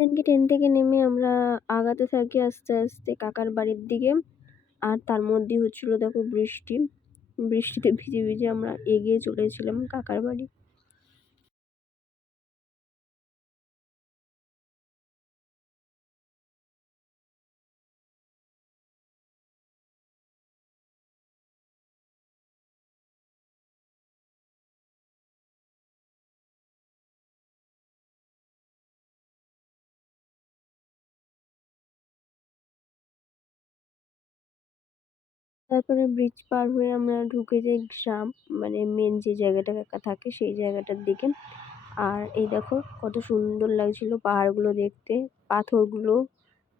Train থেকে নেমে আমরা আগাতে থাকি আস্তে আস্তে কাকার বাড়ির দিকে। আর তার মধ্যেই হচ্ছিল দেখো বৃষ্টি। বৃষ্টিতে ভিজে ভিজে আমরা এগিয়ে চলেছিলাম কাকার বাড়ি। তারপরে ব্রিজ পার হয়ে আমরা ঢুকে যাই গ্রাম, মানে মেন যে জায়গাটা কাকা থাকে সেই জায়গাটার দিকে। আর এই দেখো কত সুন্দর লাগছিল পাহাড়গুলো দেখতে। পাথরগুলো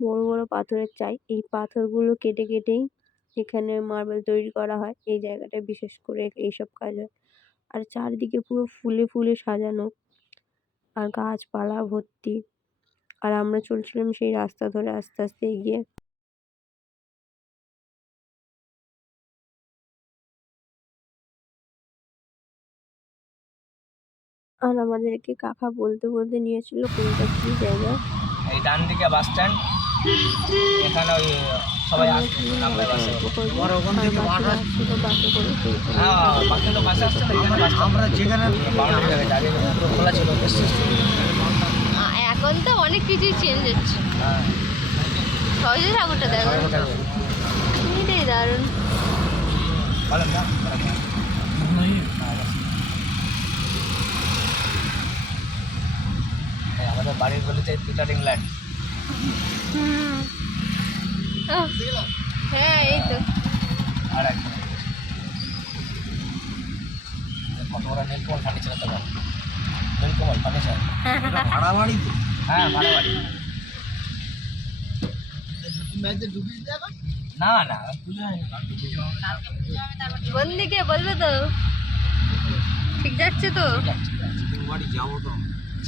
বড় বড় পাথরের চাই, এই পাথরগুলো কেটে কেটেই এখানে মার্বেল তৈরি করা হয়। এই জায়গাটায় বিশেষ করে এইসব কাজ হয়। আর চারিদিকে পুরো ফুলে ফুলে সাজানো, আর গাছপালা ভর্তি। আর আমরা চলছিলাম সেই রাস্তা ধরে আস্তে আস্তে এগিয়ে। আর আমাদেরকে কাকা বলতে বলতে নিয়েছিল কোনটা কি জায়গা। এই ডান দিকে বাস স্ট্যান্ড, এখানে ওই সবাই আসছে নামবে বাসে। আর ওখান থেকে বাস আসছিল, বাসে করে হ্যাঁ, বাসে তো বাসে আসছে না, এখানে বাস আমরা যেখানে বাউন্ডারি হয়ে গেছে, আগে পুরো খোলা ছিল। এখন তো অনেক কিছুই চেঞ্জ হচ্ছে। হ্যাঁ, সহজে ঠাকুরটা দেখো, এটাই দারুণ। বলেন না আমাদের বাড়ির গলিতে পিটার ইংল্যান্ড। হ্যাঁ এই তো আর একদম কত বড় নীলকমল ফার্নিচার তো পারে, নীলকমল ফার্নিচার ভাড়া বাড়ি তো। হ্যাঁ, ভাড়া বাড়ি। না না কোন দিকে বলবে তো? ঠিক যাচ্ছে তো?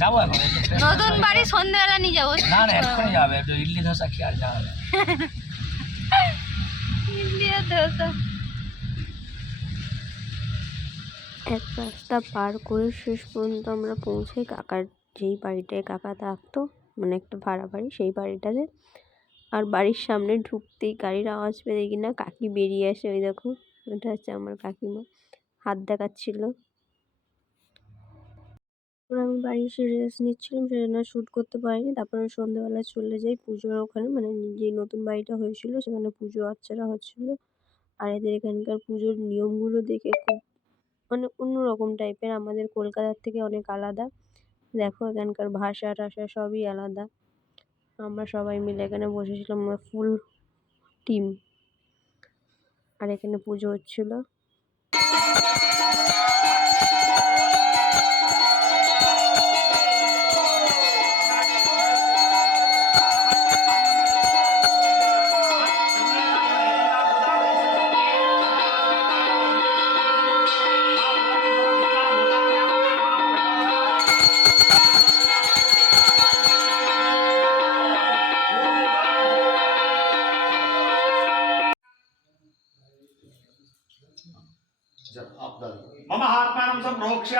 যাবো এখন নতুন বাড়ি সন্ধ্যাবেলা নিয়ে যাবো। না না এক্ষুনি যাবে, একটু ইডলি ধোসা খেয়ে আর যাওয়া যাবে। ইডলি আর ধোসা। এক রাস্তা পার করে শেষ পর্যন্ত আমরা পৌঁছাই কাকার যেই বাড়িটায় কাকা থাকতো, মানে একটা ভাড়া বাড়ি, সেই বাড়িটাতে। আর বাড়ির সামনে ঢুকতেই গাড়ির আওয়াজ পেয়ে দেখি না কাকি বেরিয়ে আসে। ওই দেখো, ওটা হচ্ছে আমার কাকিমা, হাত দেখাচ্ছিল। আমি বাড়ি এসে রেস্ট নিচ্ছিলাম, সেজন্য শ্যুট করতে পারিনি। তারপরে সন্ধ্যাবেলা চলে যাই পুজোর ওখানে, মানে যে নতুন বাড়িটা হয়েছিল সেখানে পুজো আর্চা হচ্ছিল। আর এদের এখানকার পুজোর নিয়মগুলো দেখে খুব মানে অন্যরকম টাইপের, আমাদের কলকাতার থেকে অনেক আলাদা। দেখো এখানকার ভাষা টাষা সবই আলাদা। আমরা সবাই মিলে এখানে বসেছিলাম, ফুল টিম। আর এখানে পুজো হচ্ছিল। मम आत्मानं सम्प्रोक्ष्य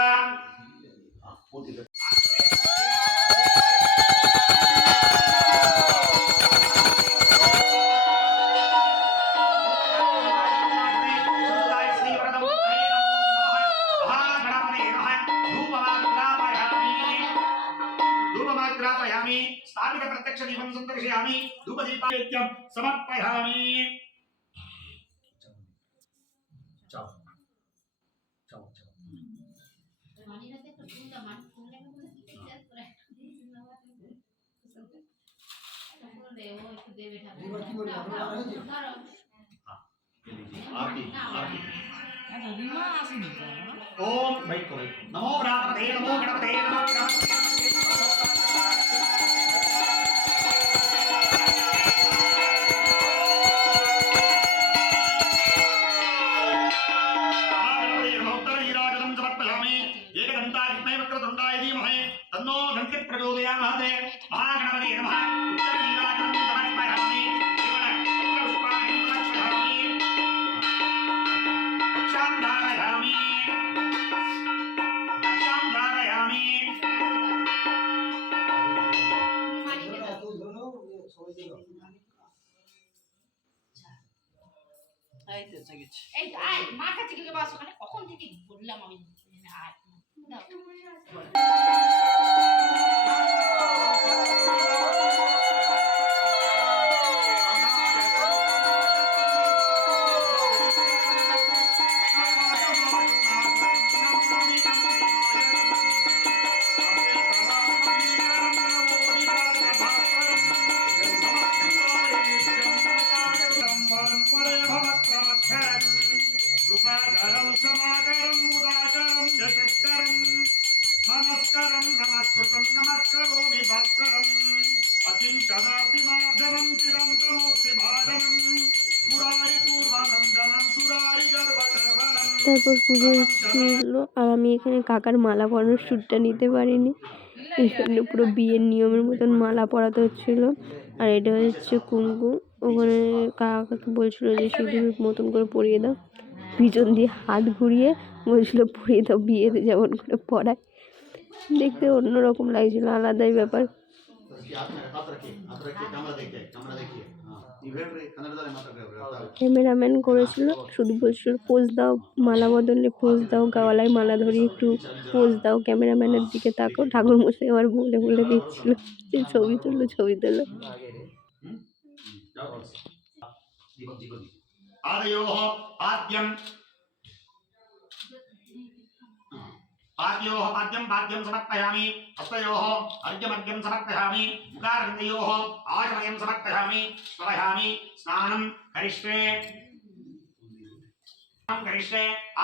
स्थापित प्रत्यक्ष दीपं संदर्शयामि धूपदीपायत्यं समर्पयामि। चलो चलो चलो ओम नमो गणपते नमो गणपते नमो गणपते। तन्नो धन्यः प्रचोदयात्। महागणपते नमः। उत्तरनीराजनं समर्पयामि। पुष्पाणि समर्पयामि। रक्षां धारयामि। रक्षां धारयामि। এই আয় মার কাছে গিয়ে বস ওখানে কখন থেকে বললাম আমি আয় দাও कृपाकरं समाकरं मुदाकरं जगत्करं नमस्कारं नमस्कृतं नमस्करोमि भास्करम् अकिञ्चनातिमार्जनं चिरन्तनोक्तिभाजनं मुरारि पूर्वानन्दनं सुरारि गर्वचर्वणं। তারপর পুজো ছিল আর আমি এখানে কাকার মালা পরানোর শ্যুটটা নিতে পারিনি, এখানে পুরো বিয়ের নিয়মের মতন মালা পরাতে হচ্ছিলো। আর এটা হচ্ছে কুমকুম, ওখানে কাকাকে বলছিল যে সিঁদুর মতন করে পরিয়ে দাও, পিছন দিয়ে হাত ঘুরিয়ে বলছিল পরিয়ে দাও বিয়েতে যেমন করে পরায়। দেখতে অন্যরকম লাগছিল, আলাদাই ব্যাপার। ক্যামেরাম্যান করেছিল, শুধু বলছিল পোজ দাও, মালা বদলে পোজ দাও, গাওয়ালায় মালা ধরিয়ে একটু পোজ দাও, ক্যামেরাম্যানের দিকে তাকাও। ঠাকুর মশাই আবার বলে বলে দিচ্ছিল যে ছবি তুলো ছবি তোলো। पाद्योः पाद्यं पाद्यं समर्पयामि हस्तयोः अर्घ्यमर्घ्यं समर्पयामि मुखारविन्दयोः आचमनीयं समर्पयामि समयामि स्नानं करिष्ये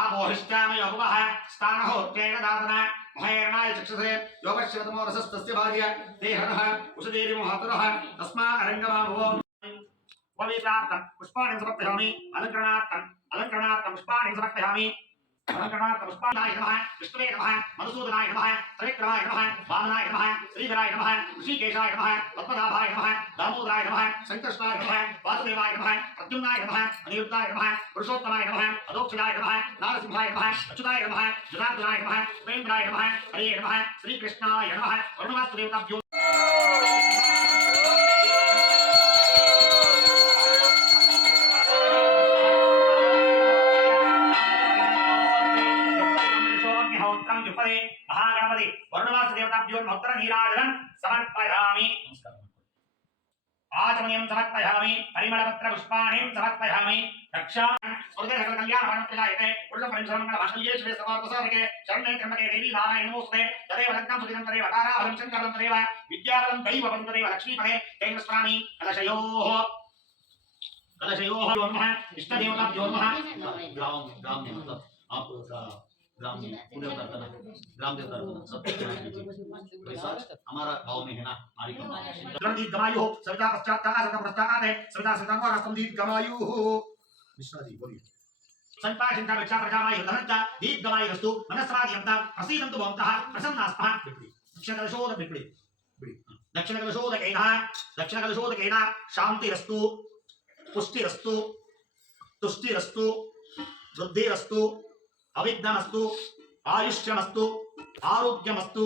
आपोहिष्ठामि योगवः स्थानहोत्रेण दातन महेरणाय चक्षुषे योगश्रवतमो रसस्तस्य भार्य देहरः उषदीर्मोहतरः तस्मादरङ्गमाभवो पवित्रार्थं पुष्पाणि समर्पयामि अलङ्करणार्थं पुष्पाणि समर्पयामि पुष्पाणाय नमः विष्णवे नमः मधुसूदनाय नमः त्रिविक्रमाय नमः वामनाय नमः श्रीधराय नमः ऋषिकेशाय नमः पद्मनाभाय नमः दामोदराय नमः संकर्षणाय नमः वासुदेवाय नमः प्रद्युम्नाय नमः अनिरुद्धाय नमः पुरुषोत्तमाय नमः अदोक्षजाय नमः नारसिंहाय नमः अच्युताय नमः जनार्दनाय नमः उपेन्द्राय नमः हरे नमः श्रीकृष्णाय नमः वरुणवासुदेवताभ्यो महागणपति वरुणवासुदेवताभ्यो नोत्तर नीराजनं समर्पयामि। आचमनीयं समर्पयामि परिमलपत्र पुष्पाणि समर्पयामि। रक्षा स्वर्गे सकल कल्याणं प्रजायते पुरुषपरिसरमङ्गलमाङ्गल्ये शिवे सर्वार्थसाधके शरण्ये त्र्यम्बके देवी नारायणे नमोस्तुते तदेव लग्नं सुदिनं तदेव ताराबलं शङ्करं तदेव विद्याबलं दैवबलं तदेव लक्ष्मीपदे तेजस्वामी कलशयोः नमः इष्टदेवताभ्यो नमः। ग्राम में मतलब आप ग्राम में पूरे उतरता ग्राम देवता सब हमारा गांव में है ना हमारी गमायु सविता पश्चात काका सविता पश्चात है सविता सविता को रस्तम दीप गमायु विश्वा जी बोलिए संता चिंता भिक्षा प्रजामायु धनंचा दीप गमायुस्तु मनस्रादियंता प्रसीदन्तु भवन्तः प्रसन्नास्तः दक्षिणकलशोदकेन शान्तिरस्तु पुष्टिरस्तु तुष्टिरस्तु वृद्धिरस्तु अविघ्नमस्तु आयुष्यमस्तु आरोग्यमस्तु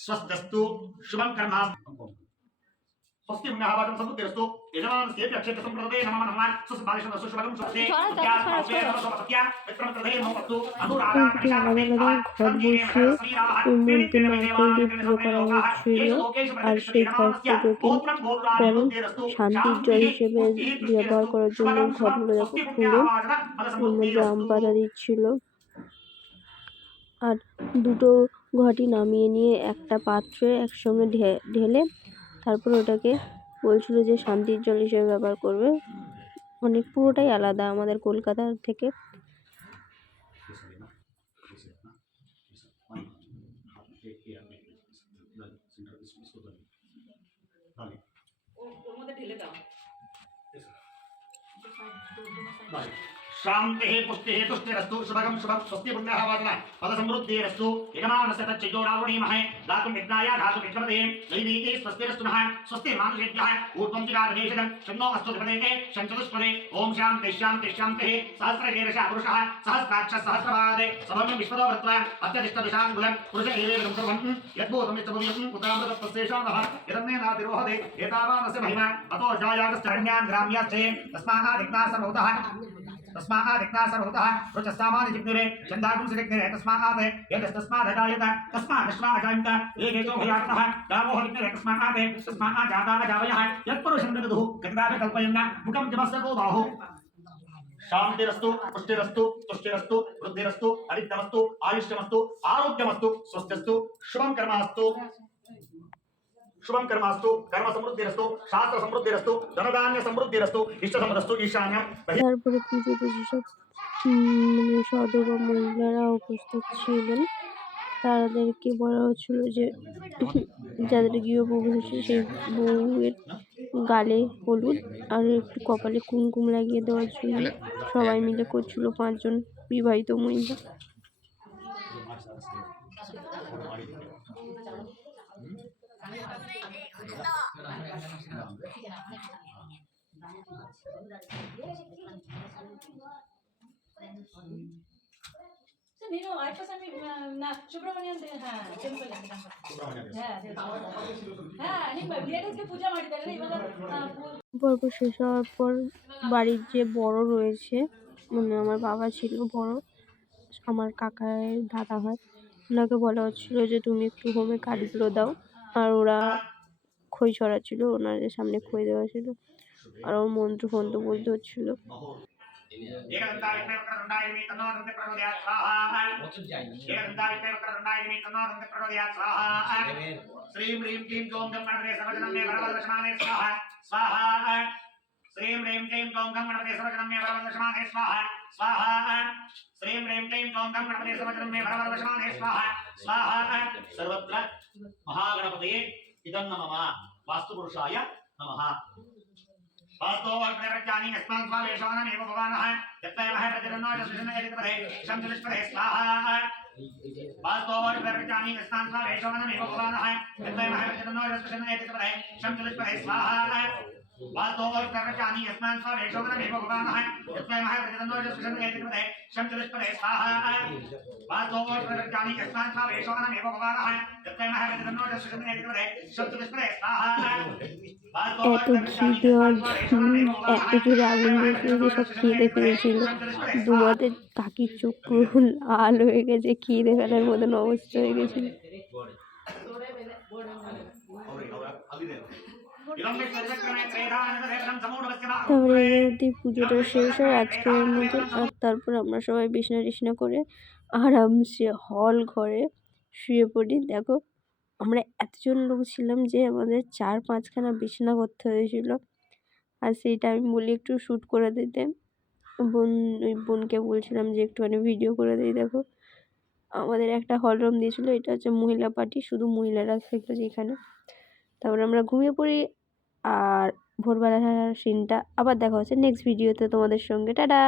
स्वस्थस्तु शुभं कर्मास्तु स्वस्ति मंगलवादं समुद्रस्तु यजमानस्य अक्षेत्र संप्रदे नमः नमः सुसभाषणस्तु शुभं स्वस्ति सत्या सत्या मित्रमत्रदे नमस्तु अनुराधा আর সেই ঘরগুলোকে গরম শান্তির জল হিসেবে ব্যবহার করার জন্য ঘরগুলো দেখো খুলে ওর মধ্যে আম পাতা দিচ্ছিল। আর দুটো ঘটি নামিয়ে নিয়ে একটা পাত্রে একসঙ্গে ঢেলে তারপর ওটাকে বলছিল যে শান্তির জল হিসেবে ব্যবহার করবে। অনেক পুরোটাই আলাদা আমাদের কলকাতার থেকে। शांति पुष्टि तुष्टिरस्तु शुभगम शुभम स्वस्ति पुण्यः वदन पद समृद्धिरस्तु यजमानस्य तच्चयोरावणीमहे दातुं यज्ञाय धातुं यज्ञपदे दैवीके स्वस्तिरस्तु नः स्वस्ति मानुषेभ्यः ऊर्ध्वं जिगाधनेषदं शन्नो अस्तु द्विपदेके शञ्चतुष्पदे ओम शांति शांति शान्तिः सहस्रशीर्षः पुरुषः सहस्राक्षः सहस्रपादे समं विश्वतो भृत्वा अत्यतिष्ठदिशाङ्गुलं पुरुष एवेदं सर्वं यद्भूतं यच्चभूयं उतामृतस्तेषामः यदन्नेनातिरोहदे एतावानस्य महिमा अतो जायागश्चरण्यान् ग्राम्याश्चे तस्मादिग्नाः सर्वतः रुचस्सामानि जिग्निरे चन्दागुं सिग्निरे तस्मात् यतस्तस्मादजायत तस्मादश्वाजायत एकेतो भयातः दावोह विग्निरे तस्मात् जाता जावयः यत्पुरुषं ददुः गतिदापि कल्पयन्न मुखं जमस्य को बाहु शांतिरस्तु पुष्टिरस्तु तुष्टिरस्तु वृद्धिरस्तु अरिष्टमस्तु आयुष्यमस्तु आरोग्यमस्तु स्वस्तिरस्तु शुभं कर्मास्तु कर्म समृद्धिरस्तु शास्त्र समृद्धिरस्तु धनधान्य समृद्धिरस्तु इष्ट समृद्धस्तु ईशान्यं তারপরে পুজোতে যেসব মানে সদর মহিলারা উপস্থিত ছিলেন তাদেরকে বলা হচ্ছিল যে যাদের গৃহবধূ হচ্ছে সেই বউয়ের গালে হলুদ আর একটু কপালে কুমকুম লাগিয়ে দেওয়ার জন্য সবাই মিলে করছিল 5 জন বিবাহিত মহিলা। నేను అయిపోయి నా సుబ్రహ್ಮಣ್ಯಂ ಟೆಂಪಲ್ ಲೇಡೀಸ್ಗೆ ಪೂಜೆ ಮಾಡಿದ್ದಾರೆ ಇವಾಗ পর্ব শেষ হওয়ার পর বাড়ির যে বড় রয়েছে মানে আমার বাবা ছিল বড়, আমার কাকার দাদা হয়, ওনাকে বলা হচ্ছিল যে তুমি একটু হোমে কাঠগুলো দাও, আর ওরা খই ছড়াচ্ছিল, ওনাদের সামনে খই দেওয়া ছিল আর ওর মন্ত্র ফন্ত্র বলতে হচ্ছিল। श्रीं ह्रीं क्लीं क्लौं गं गणपते सर्वजनं मे वरवरदशमाने स्वाहा स्वाहा श्रीं ह्रीं क्लीं क्लौं गं गणपते सर्वजनं मे वरवरदशमाने स्वाहा स्वाहा श्रीं ह्रीं क्लीं क्लौं गं गणपते सर्वजनं मे वरवरदशमाने स्वाहा स्वाहा सर्वत्र महागणपतये इदं नमः वास्तुपुरुषाय नमः वास्तोवर्तनरज्ञानि अस्मान् स्वावेशवानमेव भवानः यत्तयमः प्रतिरन्नोजसुषणयतिपदे शंसुलिष्पदे स्वाहा वास्तोवर्तनरज्ञानि अस्मान् स्वावेशवानमेव भवानः यत्तयमः प्रतिरन्नोजसुषणयतिपदे शंसुलिष्पदे स्वाहा वास्तोवर्तनरज्ञानि अस्मान् स्वावेशवानमेव भवानः यत्तयमः प्रतिरन्नोजसुषणयतिपदे शंसुलिष्पदे स्वाहा वास्तोवर्तनरज्ञानि अस्मान् स्वावेशवानमेव भवानः यत्तयमः प्रतिरन्नोजसुषणयतिपदे शंसुलिष्पदे स्वाहा এত ঘি দেওয়ার এত জোরে আগুন দিয়েছিল যে সব খিদে পেয়েছিল, দুমাতে কাকির চোখ পুরো লাল হয়ে গেছে, খিদে ফেলার মতন অবস্থা হয়ে গেছিল। তারপরে এই অবধি পুজোটা শেষ হয় আজকের মতন, আর তারপর আমরা সবাই বিছনা টিছনা করে আরামসে হল ঘরে শুয়ে পড়ি। দেখো আমরা এতজন লোক ছিলাম যে আমাদের 4-5খানা বিছানা করতে হয়েছিল, আর সেইটা আমি বলি একটু শ্যুট করে দিতে, ওই বোনকে বলছিলাম যে একটুখানি ভিডিও করে দিই। দেখো আমাদের একটা হল রুম দিয়েছিলো, এটা হচ্ছে মহিলা পার্টি, শুধু মহিলারা থাকলো যেখানে। তারপরে আমরা ঘুমিয়ে পড়ি, আর ভোরবেলা সিনটা আবার দেখা হচ্ছে নেক্সট ভিডিওতে তোমাদের সঙ্গে। টাটা।